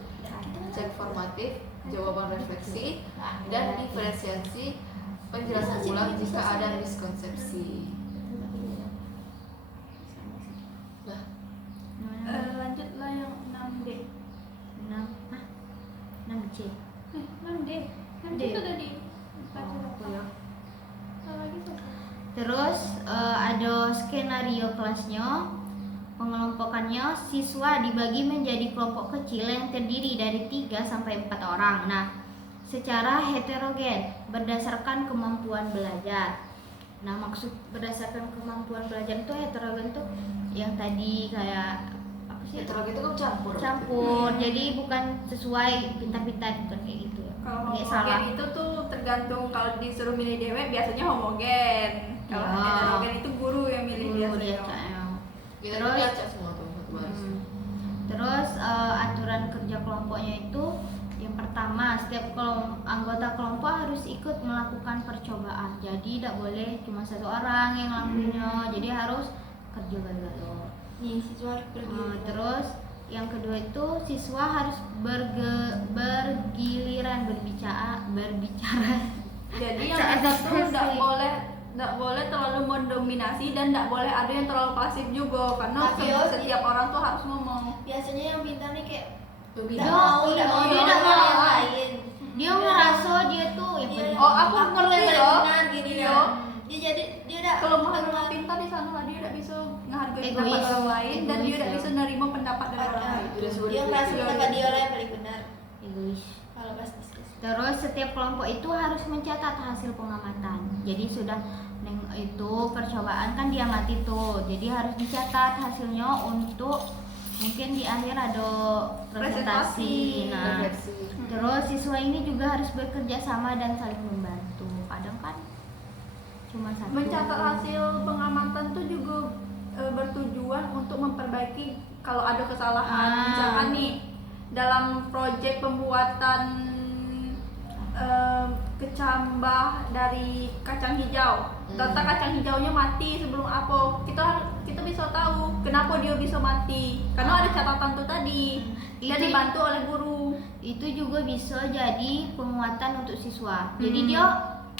Cek formatif, jawaban refleksi, dan diferensiasi penjelasan ulang jika ada miskonsepsi. Nah, Lanjutlah yang 6D. 6C. 6D. 6D sudah di Terus ada skenario kelasnya. Pengelompokannya siswa dibagi menjadi kelompok kecil yang terdiri dari 3 sampai 4 orang. Nah, secara heterogen berdasarkan kemampuan belajar. Nah, maksud berdasarkan kemampuan belajar itu heterogen tuh yang tadi kayak apa sih? heterogen itu kan campur. Jadi bukan sesuai pintar-pintar, bukan kayak gitu ya. Kalau Kayak salah. homogen itu tuh tergantung, kalau disuruh milih dewek biasanya homogen. Kalau Ya. heterogen itu guru yang milih Guru dia biasanya. Kita Terus- baca semua tuh satu baris. Terus aturan kerja kelompoknya itu yang pertama, setiap anggota kelompok harus ikut melakukan percobaan. Jadi tidak boleh cuma satu orang yang ngelakuinnya. Jadi harus kerja bareng-bareng. Nih, siswa harus berdiri. Terus yang kedua itu siswa harus bergiliran berbicara. Jadi yang Saat itu ekspresi. nggak boleh terlalu mendominasi dan nggak boleh ada yang terlalu pasif juga, karena Tapi setiap orang tuh harus ngomong. Biasanya yang pintar nih kayak Lebih nggak Iya, mau, iya, dia iya. nggak mau yang lain. Dia ngerasa dia tuh yang Iya. paling Oh, aku Aku ngerti yang loh. benar gini Iya. ya. Dia jadi dia udah Kelemahan orang pintar di sana lah, dia tidak bisa menghargai Egois. pendapat orang lain dan dia Egois, tidak ya. bisa menerima pendapat dari orang lain. dia merasa pendapat dia lah yang paling benar. egois. Kalau pas diskusi. Terus setiap kelompok itu harus mencatat hasil pengamatan. Jadi sudah itu percobaan kan dia mati tuh. Jadi harus dicatat hasilnya untuk mungkin di akhir ada presentasi. Nah, refleksi. terus siswa ini juga harus bekerja sama dan saling membantu. Kadang kan cuma satu. Mencatat hasil pengamatan tuh juga bertujuan untuk memperbaiki kalau ada kesalahan. Misalkan nih dalam proyek pembuatan kecambah dari kacang hijau, ternyata kacang hijaunya mati sebelum apa, kita bisa tahu kenapa dia bisa mati, karena ada catatan tuh tadi dan Itu- dibantu oleh guru. Itu juga bisa jadi penguatan untuk siswa. Jadi dia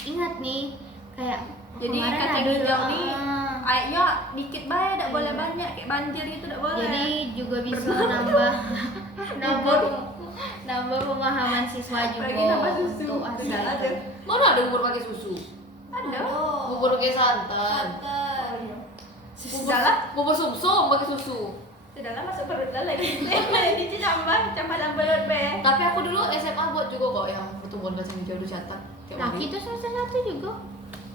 ingat nih kayak Jadi kemarin kacang ada- hijau nih Ah. airnya dikit banget, tidak boleh banyak kayak banjir itu, tidak boleh. Jadi juga bisa nambah pemahaman siswa juga Apalagi nambah susu. untuk hasil Tidak ada. itu. Mana ada bubur pakai susu? Ada. Bubur pakai santan. Salah. Bubur sumsum pakai susu. Sudahlah, masuk perut lah lagi. Ini tambah dalam belut be. Tapi aku dulu SMA buat juga kok yang pertumbuhan kacang hijau itu catat. tiap Nah, hari. kita semester 1 juga.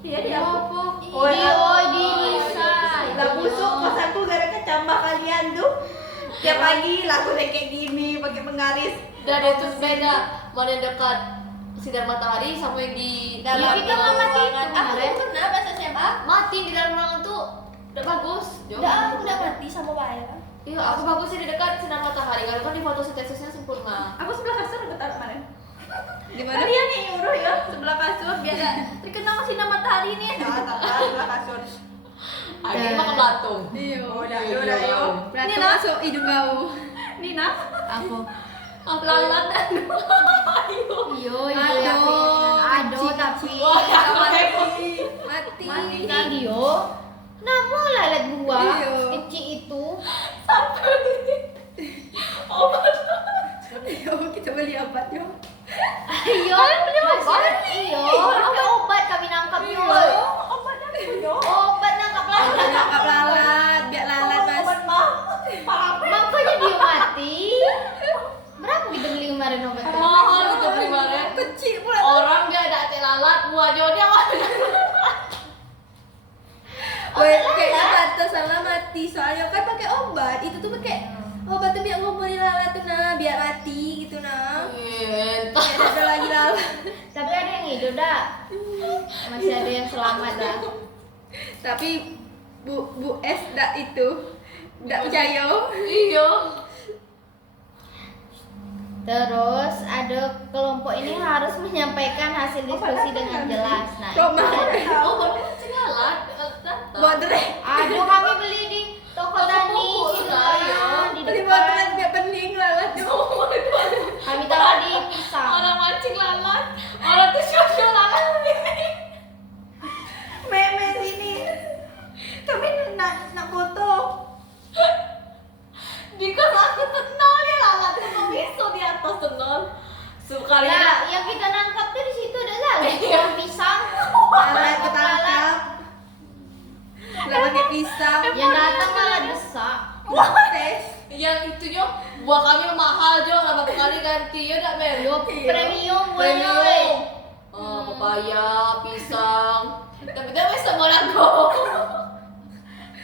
Iya dia. apa? Oh, di Nisa. Lah busuk kos aku gara tambah kalian tuh. Tiap pagi lagu kayak gini pakai penggaris. Dan itu beda. Mana yang dekat sinar matahari sama yang di Iya, kita nggak mati itu Aku kemarin. pernah pas SMA. mati di dalam ruangan tuh udah bagus. Udah aku udah mati sama Waya. Iya, aku bagusnya di dekat sinar matahari karena kan di fotosinteksisnya sempurna. Aku sebelah kasur aku taruh kemarin. Di mana? Kalian yang nyuruh ya sebelah kasur biar gak terkena sinar matahari nih. Nah, taruh sebelah kasur. Ini mah ke Belatung. Iya, udah, Iya, udah, iya. yuk. Beratung Nina, masuk hidung kau. Nina, Aku. lalat dan Yo, aduh tapi Mati. mati kan Dio. Kenapa lalat buah Iya. kecil itu? Yo, kita beli obat yo. Iyo, iyo, pakai obat kami nangkap yo. obat apa yo? Obat nangkap lalat. Nangkap lalat, biar lalat Obat mah. Parah. Makanya dia mati. Berapa kita beli kemarin obat itu? Mahal itu beli kemarin. Kecil pula. Orang dia ada hati lalat, buahnya dia Weh, kayaknya pantas salah mati. Soalnya kan pakai obat. Itu tuh pakai obat tuh biar ngumpulin lalat tuh nah, biar mati gitu nah. Entah. Biar ada lagi lalat. Tapi ada yang hidup dah. Masih ada yang selamat dah. Tapi Bu S dak itu dak percaya. Iya. Terus ada kelompok ini harus menyampaikan hasil diskusi dengan jelas. Nah, Kok itu mau? ada. Oh, baru kucing lalat. Baterai. Aduh, kami beli di toko tani Toko gitu lah, kan, ya. di Beli baterai depan. biar pening lalat tuh. Kami taruh di pisang. Orang mancing lalat. Orang tuh shio lalat. Meme sini. Kami nak foto. Di kos aku tenang ya lalat tuh bisa di atas tenang. Sekali Nah, yang kita nangkap tuh di situ ada lalat. Iya. Pisang. Lalat ketangkap. Lah pakai pisau. Yang datang malah desak. Tes. yang itunya buah kami mahal jo, berapa kali ganti ya enggak Mel? Yo, premium buahnya, weh. Premium. Pepaya, pisang. Tapi dia bisa boleh kok.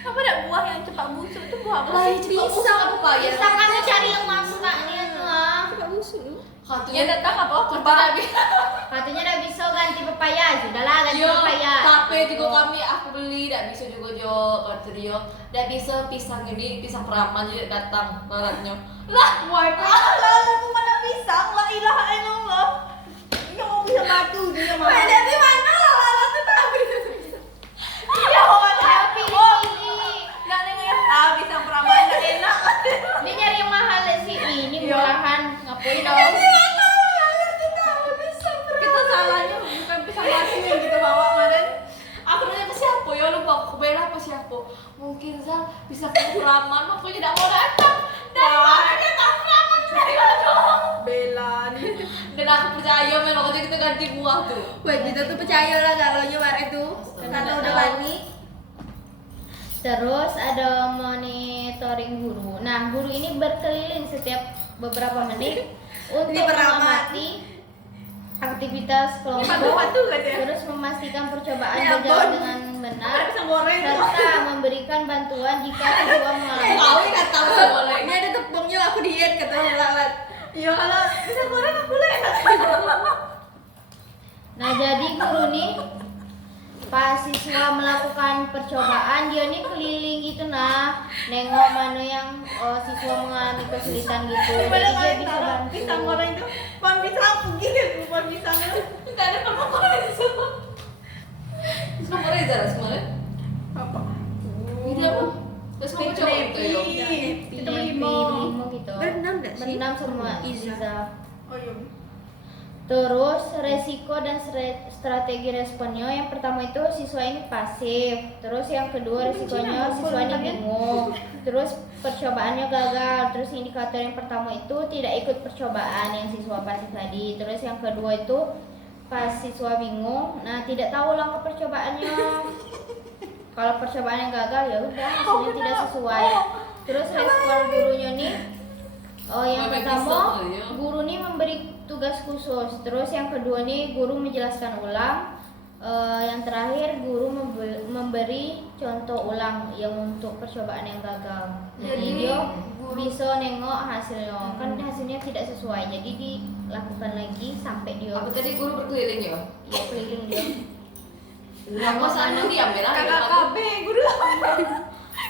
Apa ada buah yang cepat busuk itu buah apa Lah, sih? cepat busuk pepaya. Kita kami cari yang masaknya tuh ah. Cepat busuk. Katanya Yang datang apa? Katanya bisa. Katanya udah bisa ganti pepaya, sudahlah ganti Yo, pepaya. capek juga kami aku beli, tidak bisa juga jo kata dia. Tidak bisa pisang ini, pisang peraman jadi datang lalatnya. Lah, Wah, lalat itu mana pisang? La ilaha illallah. Yang mau bisa batu dia mah. Weh, dari mana lalat tuh tahu itu pisau? Iya, orang Ayo pilih-pilih. nggak dengar. Ah, pisang peraman nggak enak. Dia nyari yang mahal deh sih. Ini Iya. murahan, ngapain dong? Kita salahnya bukan pisang batu yang kita bawa kemarin. aku nanya ke siapa ya lupa aku bela apa siapa mungkin Zal bisa ke peraman makanya tidak mau datang dari mana dia tak peraman dari mana Bella nih. dan aku percaya memang waktu kita ganti buah tuh Wah, kita tuh percaya lah kalau nyuar itu karena udah panik. Terus ada monitoring guru. Nah, guru ini berkeliling setiap beberapa menit untuk Ini beramal. mengamati aktivitas kelompok, Batu kan ya? terus memastikan percobaan Ya ampun. berjalan dengan benar, Ada pisang goreng. serta memberikan bantuan jika siswa mengalami. kau nggak tahu boleh Ini ada tepungnya aku diet kata lalat. Iya, kalau pisang goreng aku boleh enak. Nah, jadi guru nih pas siswa melakukan percobaan dia nih keliling gitu nah, nengok mana yang siswa mengalami kesulitan gitu. Jadi Daripada dia kalian bisa taruh bantu. pisang goreng itu, pohon pisang gitu, pohon pisangnya. tidak ada perempuan di sana semua Reza lah semuanya Apa? ini apa terus mau coba itu ya Kita beli Limo gitu. Berenam nggak sih? Berenam semua. Iza. Iza. Oh iya. Terus resiko dan strategi responnya, yang pertama itu siswa ini pasif. Terus yang kedua resikonya siswa ini bingung. Terus percobaannya gagal. Terus indikator yang pertama itu tidak ikut percobaan yang siswa pasif tadi. Terus yang kedua itu pas siswa bingung, nah tidak tahu langkah percobaannya. Kalau percobaannya gagal ya udah hasilnya tidak sesuai. Terus respon gurunya nih, yang Bebek pertama pisang kali ya. guru nih memberi tugas khusus. Terus yang kedua nih guru menjelaskan ulang. Yang terakhir guru memberi contoh ulang yang untuk percobaan yang gagal. Jadi Jadi, dia guru- bisa nengok hasilnya. Kan hasilnya tidak sesuai. Jadi dilakukan lagi sampai dia apa tadi guru berkeliling ya ya keliling dia. aku sana diam ya Kakak KB, guru.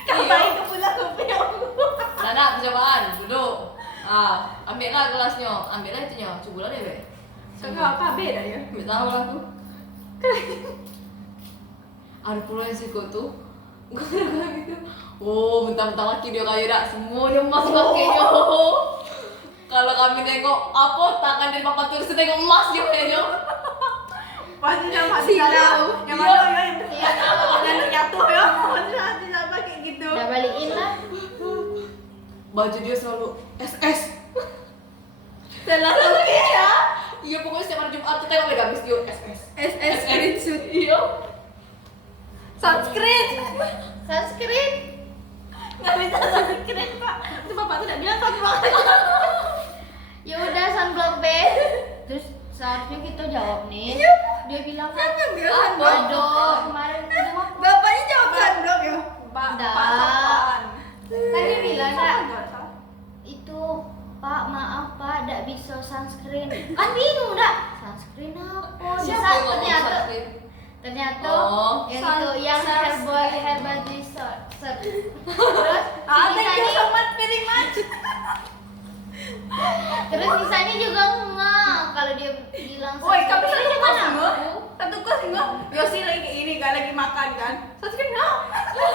Kakak itu pula kopi. Anak percobaan, duduk. Ambillah gelasnya, ambillah itunya, cobalah deh, Be. Kakak KB dah ya. Nggak tahu lah aku. Ada pula yang sih tuh. Gue gitu. Oh, mentang-mentang laki dia kayak dak semuanya emas pakainya. Kalau kami nengok apa tangan dari papa tuh nengok emas dia kayaknya. Pasti sama hati Silau. dalam. Yang mana ya yang jatuh ya. Pasti hati sama kayak gitu. Udah balikin lah. Baju dia selalu SS. Selalu ya. Iya pokoknya setiap hari Jumat tuh tengok beda habis dia SS. SS screenshot. Iya. Sunscreen. Sunscreen. Nggak bisa sunscreen pak. Itu bapak tuh tidak bilang sunblock. Ya udah sunblock be. Terus seharusnya kita jawab nih. Dia bilang kan. bilang Aduh, kemarin itu mah Bapaknya jawab sunblock ya. Pak Nggak. Sofwan. Kan dia bilang, Sofwan Kak. nggak salah. itu Pak maaf Pak tidak bisa sunscreen. Kan bingung dak. Sunscreen apa? Siapa Bisa yang ngomong ternyata sunscreen? ternyata Oh. yang Sun- itu yang sunscreen. herbal resort. Terus Thank you sisanya so much very much. terus sisanya juga enggak kalau dia bilang Woi, kamu sunscreen satu cuman kos aku. satu kos enggak? Yosi lagi kayak ini kan lagi makan kan. Sunscreen enggak?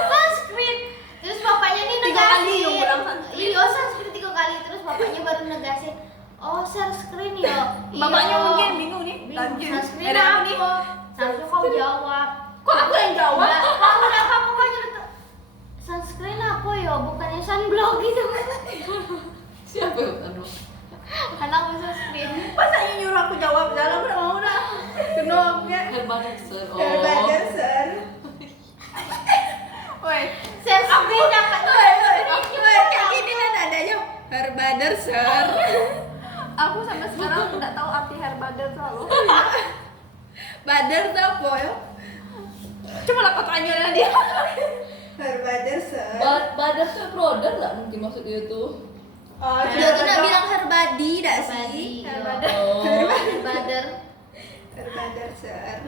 Sunscreen. Terus bapaknya nih 3 kali negasin. yang bilang sunscreen. Iya, sunscreen 3 kali terus bapaknya baru negasin. Oh, sunscreen ya. Bapaknya Iya. mungkin bingung nih. Bingung. Lanjut. Sunscreen Ada apa? nih? Seharusnya kau jawab. Kok aku yang jawab? Enggak, kamu udah kamu kan nyerita. Sunscreen apa ya? Bukannya sunblock gitu. Siapa yang aduh. Anak sunscreen. Masa ini nyuruh aku jawab dalam udah mau dah. Kenapa? Herbal Dexter. Oh. Herbal Woi, Sunscreen dapat. woi, kayak gini kan adanya Herbader sir. Aku sampai sekarang nggak tahu arti Herbader tuh apa. Bader tuh apa ya? Coba lah kau tanya dia. Herbader sir. Badan tuh brother nggak mungkin maksudnya itu. Oh, Dia tuh nak bilang herbadi dak Herbadi, sih? iya. Oh. Herbader. Herbader sir.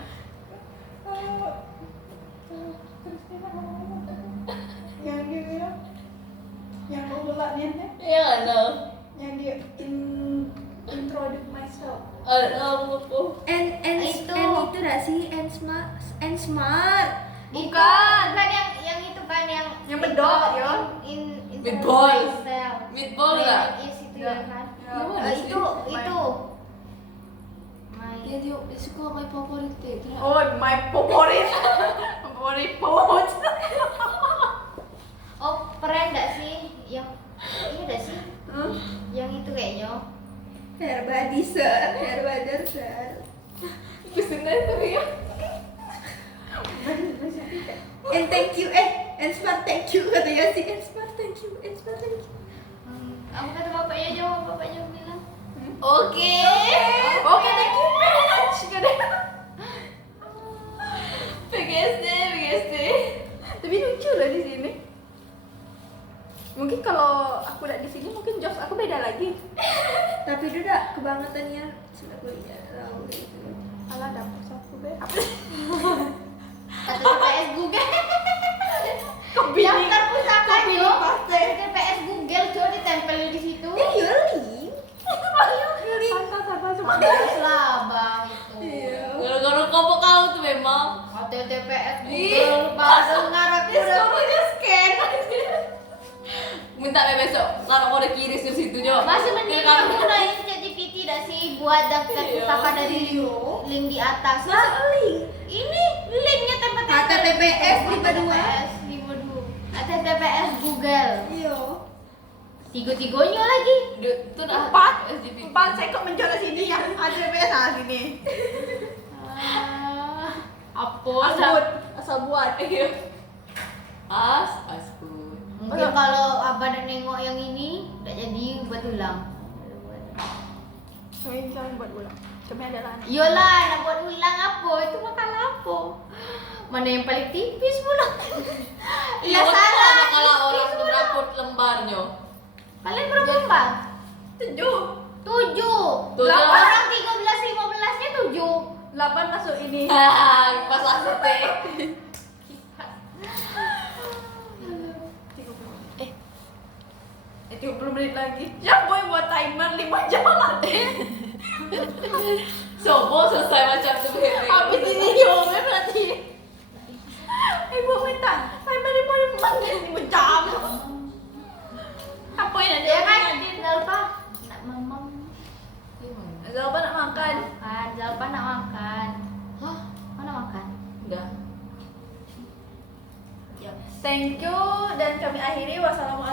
Yang dia bilang, yang mau gelaknya Iya ada. yang dia introduce myself. Ada apa? And Itu. itu dak sih? And smart. Bukan. Bukan yang itu kan Yang bedok, ya. Meatball. Meatball nggak? Is itu ya kan? Ya. Itu itu. Dia dia suka my favorit itu. Oh, my favorit. Favorit food. Oh, pernah enggak sih yang iya enggak sih? Hmm? Yang itu kayaknya. Herbadi sir, Herbader sir. Pesenan tapi ya. And thank you, and smart thank you katanya sih. And smart thank you, and smart thank you. Aku kata bapaknya jawab, bapaknya bilang. Oke. Oke, thank you very much. PGSD. Tapi lucu loh di sini. Mungkin kalau aku udah di sini mungkin jokes aku beda lagi. Tapi itu dak kebangetannya sudah kuliah tahu gitu. Alah dapur satu be. Atau TPS Google. Kopi. Daftar pusaka Kopi Jo. paste. TPS Google Jo ditempel di situ. Ya yoli. Terus lah bang itu. Iya. Gara-gara kamu kau tuh memang. Atau TPS Ih, Google bahasa ngarep Dia suruhnya scan. Minta besok kalau mau ada kiris di situ Jo. masih mending Biar kamu kamu- gunain ChatGPT dah sih buat daftar Iya. pusaka dari link di atas. Masa link? Ini linknya tempat-tempat HTTPS 52. HTTPS 52. HTTPS Google. Iya. Tiga-tiganya lagi. Itu dah Empat. SGP. Saya kok menjual sini ya. Ada biasa sini. Apa? Asal asal buat. Aspun. Mungkin kalau abah dan nengok yang ini udah jadi buat ulang. Kami bisa buat ulang. Kami adalah anak. Yolah, nak buat ulang apa? Itu bakal apa? Mana yang paling tipis pula? Iya Iya salah. kalau orang tipis pula. berapa lembarnya. Kalian berapa lembar? 7. 7. Tujuh. Orang 13 15-nya 7. 8 masuk ini. Pas aku teh. 30 menit lagi. Ya boy buat timer 5 jam lagi. Sobo selesai macam tu. Habis ini yo berarti. Ibu minta timer 5 menit 5 jam. Apa yang ada? Ya kan, Zalpa nak mamam. Zalpa nak makan. Zalpa nak makan. Hah? Mana makan? Udah. Thank you dan kami akhiri. Wassalamualaikum